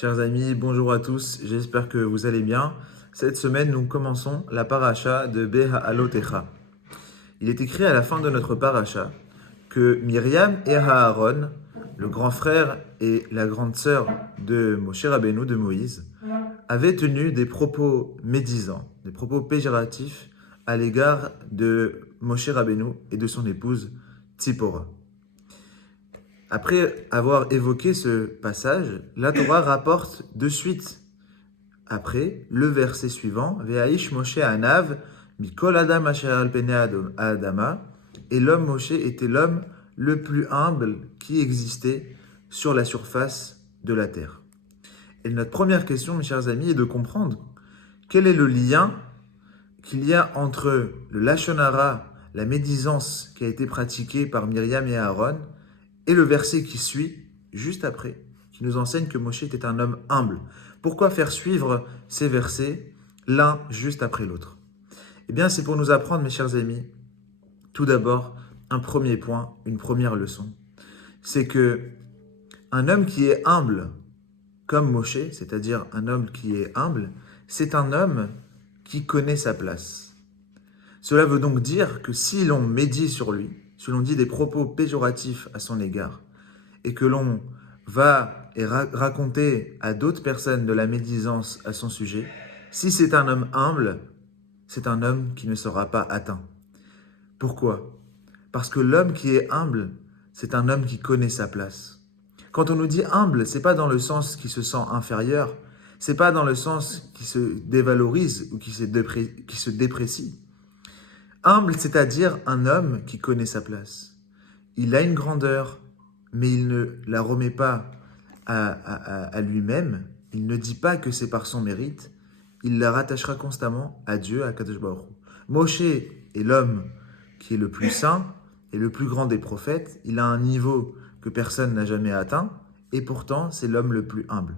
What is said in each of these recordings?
Chers amis, bonjour à tous, j'espère que vous allez bien. Cette semaine, nous commençons la paracha de Beha'alotecha. Il est écrit à la fin de notre paracha que Myriam et Aaron, le grand frère et la grande sœur de Moshe Rabbeinu, de Moïse, avaient tenu des propos médisants, des propos péjoratifs à l'égard de Moshe Rabbeinu et de son épouse Tzipora. Après avoir évoqué ce passage, la Torah rapporte de suite après le verset suivant, Ve'aish Moshe anav mikol adam asher al pene adama, et l'homme Moshe était l'homme le plus humble qui existait sur la surface de la terre. Et notre première question, mes chers amis, est de comprendre quel est le lien qu'il y a entre le lashon hara, la médisance qui a été pratiquée par Myriam et Aaron, et le verset qui suit, juste après, qui nous enseigne que Moshe était un homme humble. Pourquoi faire suivre ces versets l'un juste après l'autre? Eh bien, c'est pour nous apprendre, mes chers amis, tout d'abord, un premier point, une première leçon. C'est que un homme qui est humble, comme Moshe, c'est-à-dire un homme qui est humble, c'est un homme qui connaît sa place. Cela veut donc dire que si l'on médit sur lui, si l'on dit des propos péjoratifs à son égard, et que l'on va raconter à d'autres personnes de la médisance à son sujet, si c'est un homme humble, c'est un homme qui ne sera pas atteint. Pourquoi? Parce que l'homme qui est humble, c'est un homme qui connaît sa place. Quand on nous dit humble, c'est pas dans le sens qui se sent inférieur, c'est pas dans le sens qui se dévalorise ou qui se déprécie. Humble, c'est-à-dire un homme qui connaît sa place. Il a une grandeur, mais il ne la remet pas à lui-même. Il ne dit pas que c'est par son mérite. Il la rattachera constamment à Dieu, à Kadosh Baruch Hu. Moshe est l'homme qui est le plus saint et le plus grand des prophètes. Il a un niveau que personne n'a jamais atteint, et pourtant c'est l'homme le plus humble.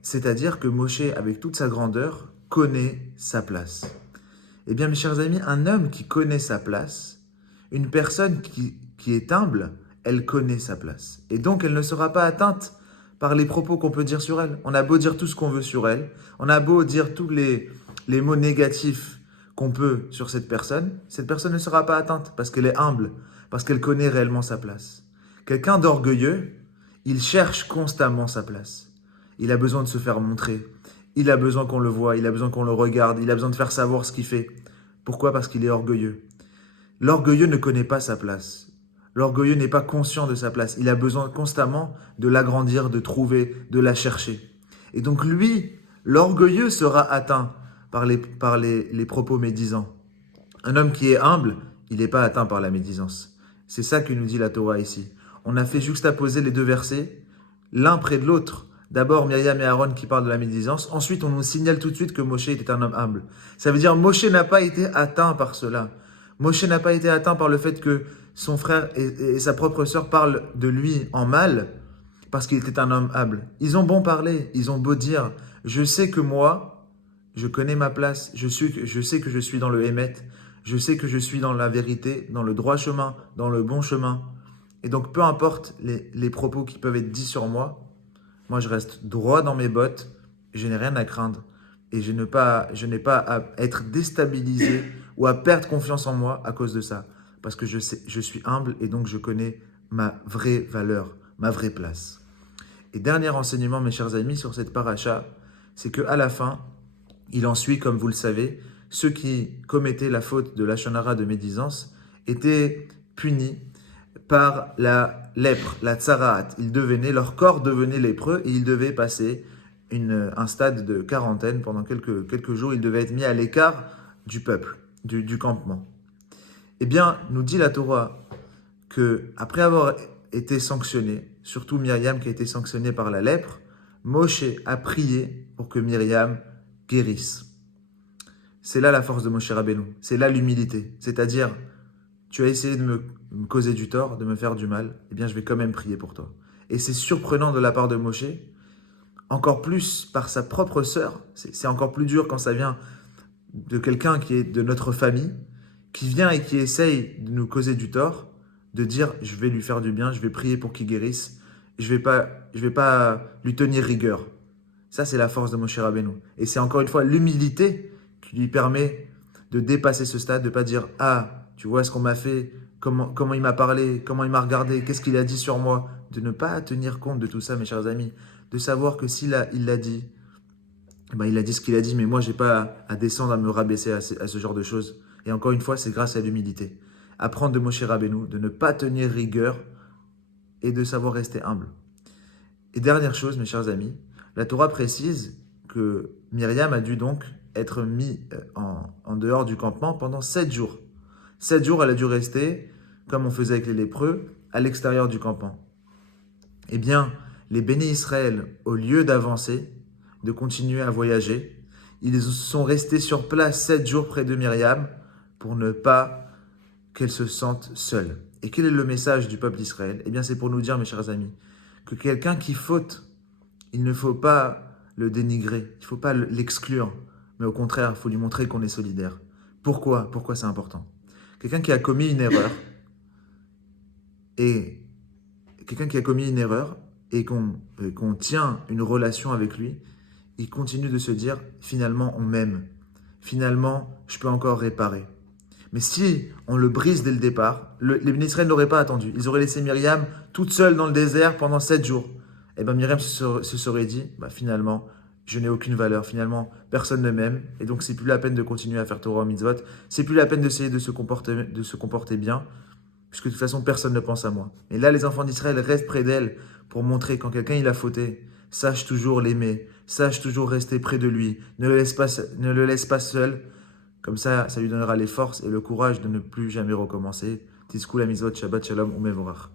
C'est-à-dire que Moshe, avec toute sa grandeur, connaît sa place. Eh bien, mes chers amis, un homme qui connaît sa place, une personne qui est humble, elle connaît sa place. Et donc, elle ne sera pas atteinte par les propos qu'on peut dire sur elle. On a beau dire tout ce qu'on veut sur elle, on a beau dire tous les mots négatifs qu'on peut sur cette personne ne sera pas atteinte parce qu'elle est humble, parce qu'elle connaît réellement sa place. Quelqu'un d'orgueilleux, il cherche constamment sa place. Il a besoin de se faire montrer. Il a besoin qu'on le voie, il a besoin qu'on le regarde, il a besoin de faire savoir ce qu'il fait. Pourquoi? Parce qu'il est orgueilleux. L'orgueilleux ne connaît pas sa place. L'orgueilleux n'est pas conscient de sa place. Il a besoin constamment de l'agrandir, de trouver, de la chercher. Et donc lui, l'orgueilleux sera atteint par les propos médisants. Un homme qui est humble, il n'est pas atteint par la médisance. C'est ça que nous dit la Torah ici. On a fait juxtaposer les deux versets, l'un près de l'autre. D'abord Myriam et Aaron qui parlent de la médisance. Ensuite, on nous signale tout de suite que Moshe était un homme humble. Ça veut dire Moshe n'a pas été atteint par cela. Moshe n'a pas été atteint par le fait que son frère et sa propre sœur parlent de lui en mal parce qu'il était un homme humble. Ils ont bon parler, ils ont beau dire « Je sais que moi, je connais ma place, je sais que je suis dans le Hémet, je sais que je suis dans la vérité, dans le droit chemin, dans le bon chemin. » Et donc, peu importe les propos qui peuvent être dits sur moi, moi, je reste droit dans mes bottes, je n'ai rien à craindre et je n'ai pas à être déstabilisé ou à perdre confiance en moi à cause de ça. Parce que je suis humble et donc je connais ma vraie valeur, ma vraie place. Et dernier enseignement, mes chers amis, sur cette paracha, c'est qu'à la fin, il en suit, comme vous le savez, ceux qui commettaient la faute de lashon hara, de médisance, étaient punis par la lèpre, la tsaraat. Leur corps devenait lépreux et ils devaient passer un stade de quarantaine pendant quelques jours. Ils devaient être mis à l'écart du peuple, du campement. Eh bien, nous dit la Torah que après avoir été sanctionné, surtout Myriam qui a été sanctionnée par la lèpre, Moshe a prié pour que Myriam guérisse. C'est là la force de Moshe Rabbeinu, c'est là l'humilité, c'est-à-dire tu as essayé de me causer du tort, de me faire du mal, eh bien je vais quand même prier pour toi. Et c'est surprenant de la part de Moshe, encore plus par sa propre sœur, c'est encore plus dur quand ça vient de quelqu'un qui est de notre famille, qui vient et qui essaye de nous causer du tort, de dire je vais lui faire du bien, je vais prier pour qu'il guérisse, je vais pas lui tenir rigueur. Ça, c'est la force de Moshe Rabbeinu. Et c'est encore une fois l'humilité qui lui permet de dépasser ce stade, de ne pas dire ah, tu vois ce qu'on m'a fait, comment il m'a parlé, comment il m'a regardé, qu'est-ce qu'il a dit sur moi. De ne pas tenir compte de tout ça, mes chers amis. De savoir que il l'a dit, ben, il a dit ce qu'il a dit, mais moi, j'ai pas à descendre, à me rabaisser à ce genre de choses. Et encore une fois, c'est grâce à l'humilité. Apprendre de Moshe Rabbeinu, de ne pas tenir rigueur et de savoir rester humble. Et dernière chose, mes chers amis, la Torah précise que Myriam a dû donc être mise en dehors du campement pendant 7 jours. 7 jours, elle a dû rester, comme on faisait avec les lépreux, à l'extérieur du campement. Eh bien, les bénis Israël, au lieu d'avancer, de continuer à voyager, ils sont restés sur place 7 jours près de Myriam pour ne pas qu'elle se sente seule. Et quel est le message du peuple d'Israël? Eh bien, c'est pour nous dire, mes chers amis, que quelqu'un qui faute, il ne faut pas le dénigrer, il ne faut pas l'exclure, mais au contraire, il faut lui montrer qu'on est solidaire. Pourquoi? Pourquoi c'est important? Quelqu'un qui a commis une erreur, et qu'on tient une relation avec lui, il continue de se dire, finalement, on m'aime. Finalement, je peux encore réparer. Mais si on le brise dès le départ, les bénis Israël n'auraient pas attendu. Ils auraient laissé Myriam toute seule dans le désert pendant 7 jours. Et bien Myriam se serait dit, finalement, je n'ai aucune valeur. Finalement, personne ne m'aime. Et donc, c'est plus la peine de continuer à faire Torah mitzvot. C'est plus la peine d'essayer de se comporter bien, puisque de toute façon, personne ne pense à moi. Et là, les enfants d'Israël restent près d'elle pour montrer quand quelqu'un il a fauté, sache toujours l'aimer, sache toujours rester près de lui, ne le laisse pas seul. Comme ça lui donnera les forces et le courage de ne plus jamais recommencer. Tizkou la mizvot, Shabbat Shalom, Umevorach.